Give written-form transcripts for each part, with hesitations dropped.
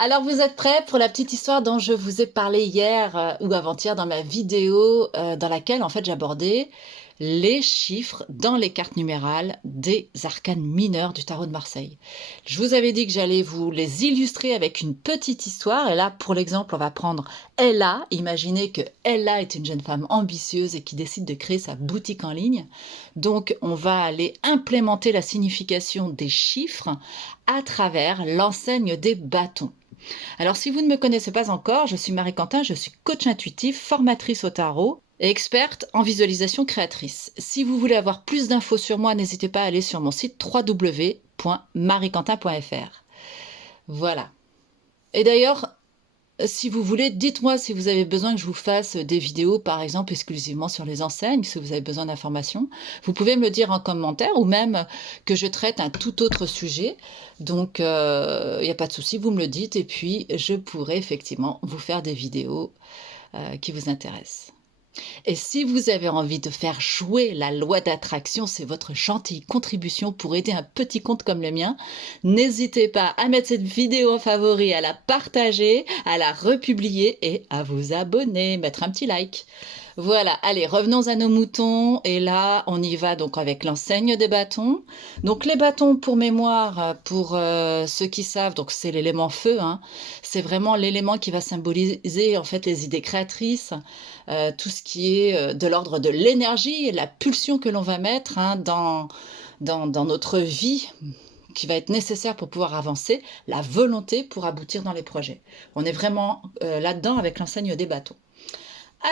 Alors, vous êtes prêts pour la petite histoire dont je vous ai parlé hier ou avant-hier dans ma vidéo dans laquelle en fait j'abordais les chiffres dans les cartes numérales des arcanes mineurs du tarot de Marseille. Je vous avais dit que j'allais vous les illustrer avec une petite histoire et là pour l'exemple on va prendre Ella. Imaginez que Ella est une jeune femme ambitieuse et qui décide de créer sa boutique en ligne. Donc on va aller implémenter la signification des chiffres à travers l'enseigne des bâtons. Alors, si vous ne me connaissez pas encore, je suis Marie Quentin, je suis coach intuitif, formatrice au tarot et experte en visualisation créatrice. Si vous voulez avoir plus d'infos sur moi, n'hésitez pas à aller sur mon site www.mariequentin.fr. Voilà. Et d'ailleurs, si vous voulez, dites-moi si vous avez besoin que je vous fasse des vidéos, par exemple, exclusivement sur les enseignes, si vous avez besoin d'informations. Vous pouvez me le dire en commentaire ou même que je traite un tout autre sujet. Donc, il n'y a pas de souci, vous me le dites et puis je pourrai effectivement vous faire des vidéos qui vous intéressent. Et si vous avez envie de faire jouer la loi d'attraction, c'est votre gentille contribution pour aider un petit compte comme le mien. N'hésitez pas à mettre cette vidéo en favori, à la partager, à la republier et à vous abonner, mettre un petit like. Voilà, allez, revenons à nos moutons. Et là, on y va donc avec l'enseigne des bâtons. Donc les bâtons, pour mémoire, pour ceux qui savent, donc c'est l'élément feu, hein. C'est vraiment l'élément qui va symboliser en fait les idées créatrices, tout ce qui est de l'ordre de l'énergie et la pulsion que l'on va mettre dans notre vie qui va être nécessaire pour pouvoir avancer, la volonté pour aboutir dans les projets. On est vraiment là-dedans avec l'enseigne des bâtons.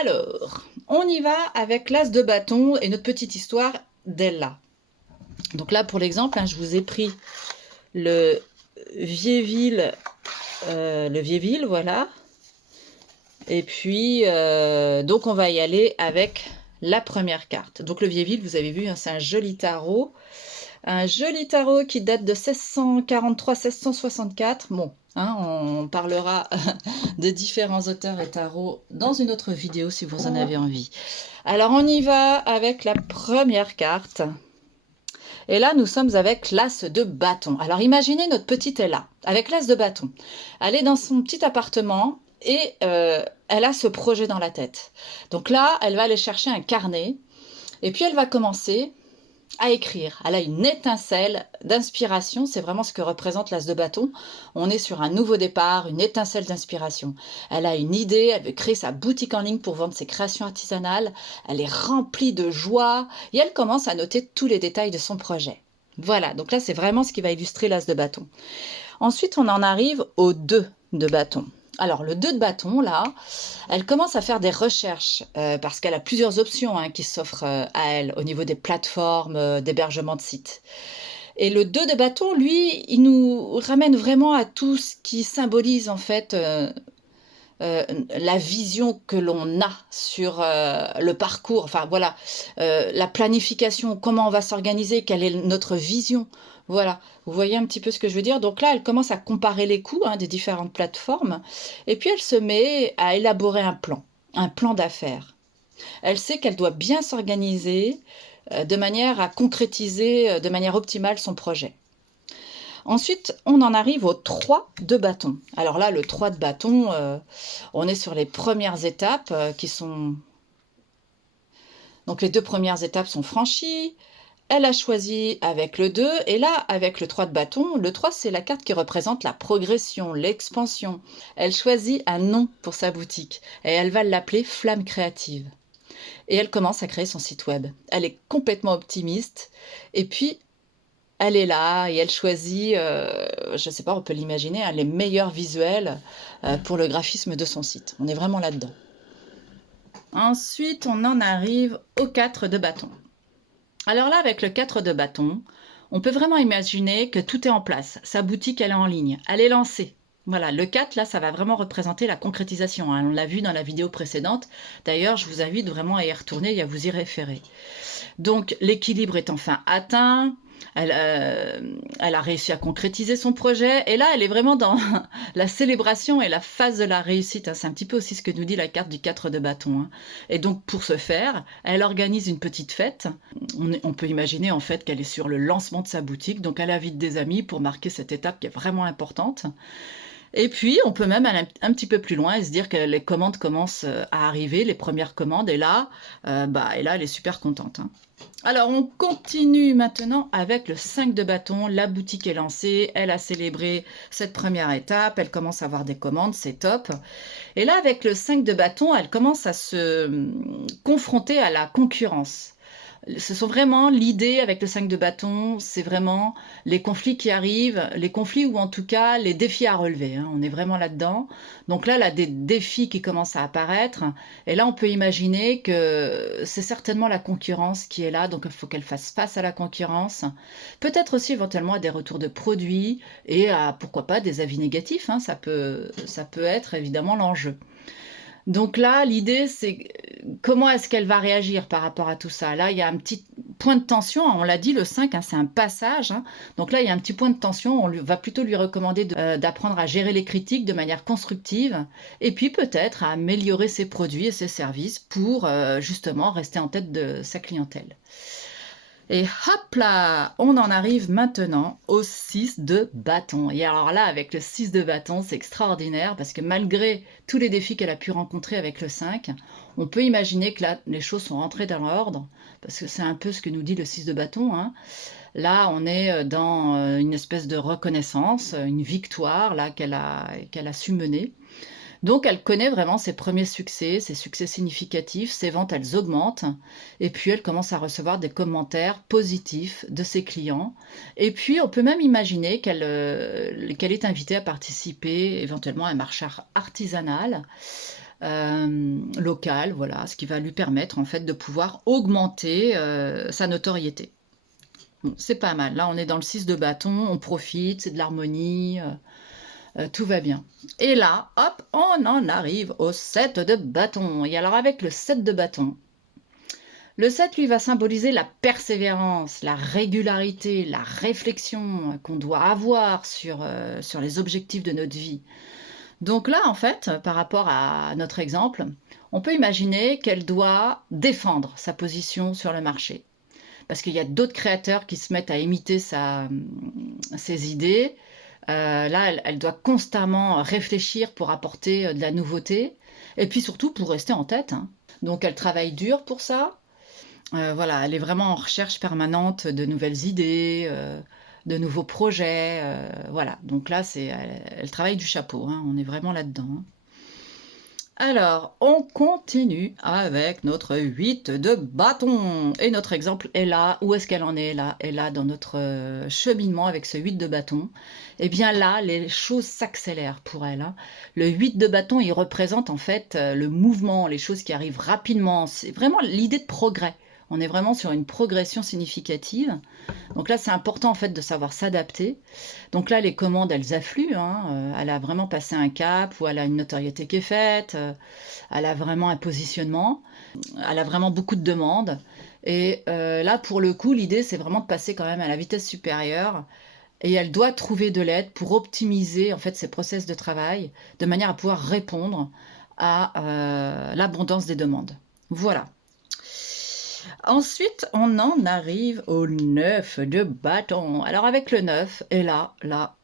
Alors, on y va avec l'as de bâton et notre petite histoire d'Ella. Donc là, pour l'exemple, je vous ai pris le Vieilleville, voilà. Et puis, donc on va y aller avec la première carte. Donc le Vieilleville, vous avez vu, c'est un joli tarot. Un joli tarot qui date de 1643-1664. Bon, on parlera de différents auteurs et tarots dans une autre vidéo si vous en avez envie. Alors on y va avec la première carte. Et là, nous sommes avec l'as de bâton. Alors imaginez notre petite Ella avec l'as de bâton. Elle est dans son petit appartement et elle a ce projet dans la tête. Donc là, elle va aller chercher un carnet et puis elle va commencer à écrire. Elle a une étincelle d'inspiration, c'est vraiment ce que représente l'as de bâton. On est sur un nouveau départ, une étincelle d'inspiration. Elle a une idée, elle veut créer sa boutique en ligne pour vendre ses créations artisanales. Elle est remplie de joie et elle commence à noter tous les détails de son projet. Voilà, donc là c'est vraiment ce qui va illustrer l'as de bâton. Ensuite on en arrive au 2 de bâton. Alors, le 2 de bâton, là, elle commence à faire des recherches parce qu'elle a plusieurs options qui s'offrent à elle au niveau des plateformes d'hébergement de sites. Et le 2 de bâton, lui, il nous ramène vraiment à tout ce qui symbolise en fait la vision que l'on a sur le parcours, enfin voilà, la planification, comment on va s'organiser, quelle est notre vision. Voilà, vous voyez un petit peu ce que je veux dire. Donc là, elle commence à comparer les coûts des différentes plateformes et puis elle se met à élaborer un plan d'affaires. Elle sait qu'elle doit bien s'organiser de manière à concrétiser de manière optimale son projet. Ensuite, on en arrive au 3 de bâton. Alors là, le 3 de bâton, on est sur les premières étapes qui sont... Donc les 2 premières étapes sont franchies. Elle a choisi avec le 2 et là, avec le 3 de bâton, le 3 c'est la carte qui représente la progression, l'expansion. Elle choisit un nom pour sa boutique et elle va l'appeler Flamme Créative. Et elle commence à créer son site web. Elle est complètement optimiste et puis elle est là et elle choisit, je ne sais pas, on peut l'imaginer, les meilleurs visuels pour le graphisme de son site. On est vraiment là-dedans. Ensuite, on en arrive au 4 de bâton. Alors là, avec le 4 de bâton, on peut vraiment imaginer que tout est en place. Sa boutique, elle est en ligne, elle est lancée. Voilà, le 4, là, ça va vraiment représenter la concrétisation. On l'a vu dans la vidéo précédente. D'ailleurs, je vous invite vraiment à y retourner et à vous y référer. Donc, l'équilibre est enfin atteint. Elle a réussi à concrétiser son projet et là elle est vraiment dans la célébration et la phase de la réussite. C'est un petit peu aussi ce que nous dit la carte du 4 de bâton. Et donc pour ce faire, elle organise une petite fête. On peut imaginer en fait qu'elle est sur le lancement de sa boutique, donc elle invite des amis pour marquer cette étape qui est vraiment importante. Et puis, on peut même aller un petit peu plus loin et se dire que les commandes commencent à arriver, les premières commandes, et là, elle est super contente, hein. Alors, on continue maintenant avec le 5 de bâton. La boutique est lancée, elle a célébré cette première étape, elle commence à avoir des commandes, c'est top. Et là, avec le 5 de bâton, elle commence à se confronter à la concurrence. Ce sont vraiment l'idée avec le 5 de bâton, c'est vraiment les conflits qui arrivent, les conflits ou en tout cas les défis à relever, hein. On est vraiment là-dedans. Donc là, des défis qui commencent à apparaître. Et là, on peut imaginer que c'est certainement la concurrence qui est là. Donc il faut qu'elle fasse face à la concurrence. Peut-être aussi éventuellement à des retours de produits et à, pourquoi pas, des avis négatifs, hein. Ça peut être évidemment l'enjeu. Donc là, l'idée, c'est comment est-ce qu'elle va réagir par rapport à tout ça. Là, il y a un petit point de tension, on l'a dit, le 5, hein, c'est un passage, hein. Donc là, il y a un petit point de tension, va plutôt lui recommander d'apprendre à gérer les critiques de manière constructive, et puis peut-être à améliorer ses produits et ses services pour justement rester en tête de sa clientèle. Et hop là, on en arrive maintenant au 6 de bâton. Et alors là, avec le 6 de bâton, c'est extraordinaire parce que malgré tous les défis qu'elle a pu rencontrer avec le 5, on peut imaginer que là, les choses sont rentrées dans l'ordre, parce que c'est un peu ce que nous dit le 6 de bâton, hein. Là, on est dans une espèce de reconnaissance, une victoire là qu'elle a su mener. Donc, elle connaît vraiment ses premiers succès, ses succès significatifs, ses ventes, elles augmentent, et puis elle commence à recevoir des commentaires positifs de ses clients. Et puis, on peut même imaginer qu'elle est invitée à participer éventuellement à un marché artisanal, local, voilà, ce qui va lui permettre en fait de pouvoir augmenter sa notoriété. Bon, c'est pas mal. Là, on est dans le 6 de bâton, on profite, c'est de l'harmonie. Tout va bien. Et là, hop, on en arrive au 7 de bâton. Et alors avec le 7 de bâton, le 7 lui va symboliser la persévérance, la régularité, la réflexion qu'on doit avoir sur les objectifs de notre vie. Donc là, en fait, par rapport à notre exemple, on peut imaginer qu'elle doit défendre sa position sur le marché. Parce qu'il y a d'autres créateurs qui se mettent à imiter ses idées. Là, elle doit constamment réfléchir pour apporter de la nouveauté, et puis surtout pour rester en tête, hein. Donc elle travaille dur pour ça. Voilà, elle est vraiment en recherche permanente de nouvelles idées, de nouveaux projets. Voilà, donc là, elle travaille du chapeau, hein. On est vraiment là-dedans, hein. Alors, on continue avec notre 8 de bâton. Et notre exemple est là. Où est-ce qu'elle en est là? Elle est là dans notre cheminement avec ce 8 de bâton. Eh bien là, les choses s'accélèrent pour elle, hein. Le 8 de bâton, il représente en fait le mouvement, les choses qui arrivent rapidement. C'est vraiment l'idée de progrès. On est vraiment sur une progression significative. Donc là, c'est important en fait de savoir s'adapter. Donc là, les commandes, elles affluent, hein. Elle a vraiment passé un cap, ou elle a une notoriété qui est faite, elle a vraiment un positionnement, elle a vraiment beaucoup de demandes. Et là, pour le coup, l'idée, c'est vraiment de passer quand même à la vitesse supérieure. Et elle doit trouver de l'aide pour optimiser en fait ses process de travail, de manière à pouvoir répondre à l'abondance des demandes. Voilà. Ensuite, on en arrive au 9 de bâton. Alors avec le 9, et là,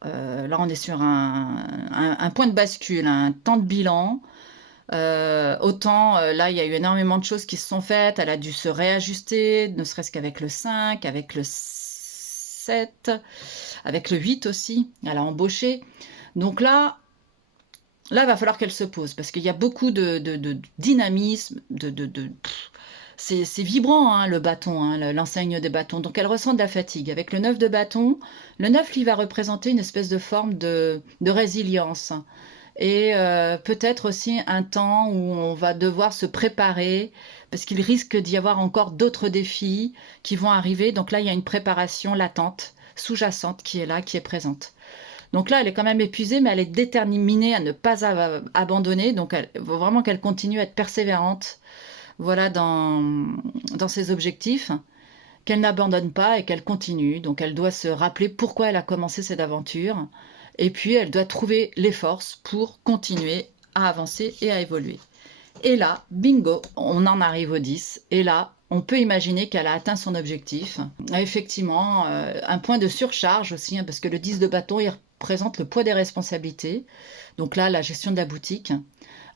on est sur un point de bascule, un temps de bilan. Autant là, il y a eu énormément de choses qui se sont faites. Elle a dû se réajuster, ne serait-ce qu'avec le 5, avec le 7, avec le 8 aussi. Elle a embauché. Donc là, il va falloir qu'elle se pose, parce qu'il y a beaucoup de dynamisme, c'est vibrant, hein, le bâton, hein, l'enseigne des bâtons. Donc elle ressent de la fatigue. Avec le 9 de bâton, le 9 lui va représenter une espèce de forme de résilience. Et peut-être aussi un temps où on va devoir se préparer, parce qu'il risque d'y avoir encore d'autres défis qui vont arriver. Donc là, il y a une préparation latente, sous-jacente qui est là, qui est présente. Donc là, elle est quand même épuisée, mais elle est déterminée à ne pas abandonner. Donc il faut vraiment qu'elle continue à être persévérante, voilà, dans ses objectifs, qu'elle n'abandonne pas et qu'elle continue. Donc elle doit se rappeler pourquoi elle a commencé cette aventure. Et puis elle doit trouver les forces pour continuer à avancer et à évoluer. Et là, bingo, on en arrive au 10. Et là, on peut imaginer qu'elle a atteint son objectif. Effectivement, un point de surcharge aussi, hein, parce que le 10 de bâton, il représente le poids des responsabilités. Donc là, la gestion de la boutique,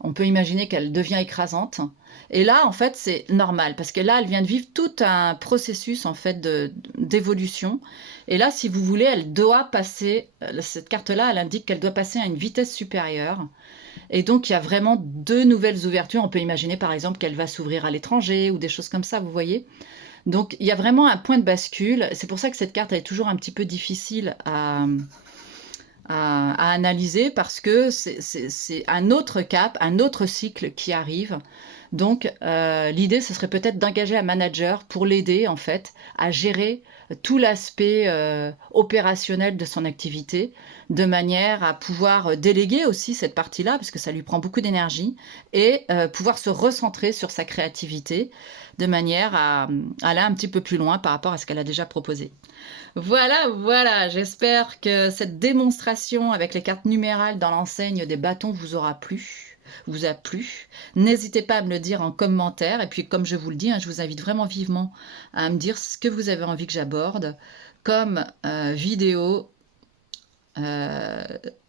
on peut imaginer qu'elle devient écrasante. Et là, en fait, c'est normal parce que là, elle vient de vivre tout un processus en fait d'évolution. Et là, si vous voulez, elle doit passer, cette carte-là, elle indique qu'elle doit passer à une vitesse supérieure. Et donc, il y a vraiment 2 nouvelles ouvertures. On peut imaginer, par exemple, qu'elle va s'ouvrir à l'étranger ou des choses comme ça, vous voyez. Donc, il y a vraiment un point de bascule. C'est pour ça que cette carte, elle est toujours un petit peu difficile à analyser parce que c'est un autre cap, un autre cycle qui arrive. Donc, l'idée, ce serait peut-être d'engager un manager pour l'aider, en fait, à gérer tout l'aspect opérationnel de son activité, de manière à pouvoir déléguer aussi cette partie-là, parce que ça lui prend beaucoup d'énergie, et pouvoir se recentrer sur sa créativité, de manière à aller un petit peu plus loin par rapport à ce qu'elle a déjà proposé. Voilà, voilà, j'espère que cette démonstration avec les cartes numérales dans l'enseigne des bâtons vous a plu. N'hésitez pas à me le dire en commentaire. Et puis, comme je vous le dis, hein, je vous invite vraiment vivement à me dire ce que vous avez envie que j'aborde comme vidéo,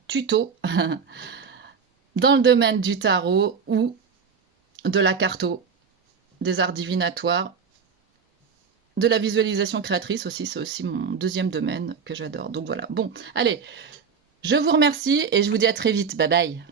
tuto, dans le domaine du tarot ou de la carto, des arts divinatoires, de la visualisation créatrice aussi. C'est aussi mon deuxième domaine que j'adore. Donc voilà. Bon, allez, je vous remercie et je vous dis à très vite. Bye bye.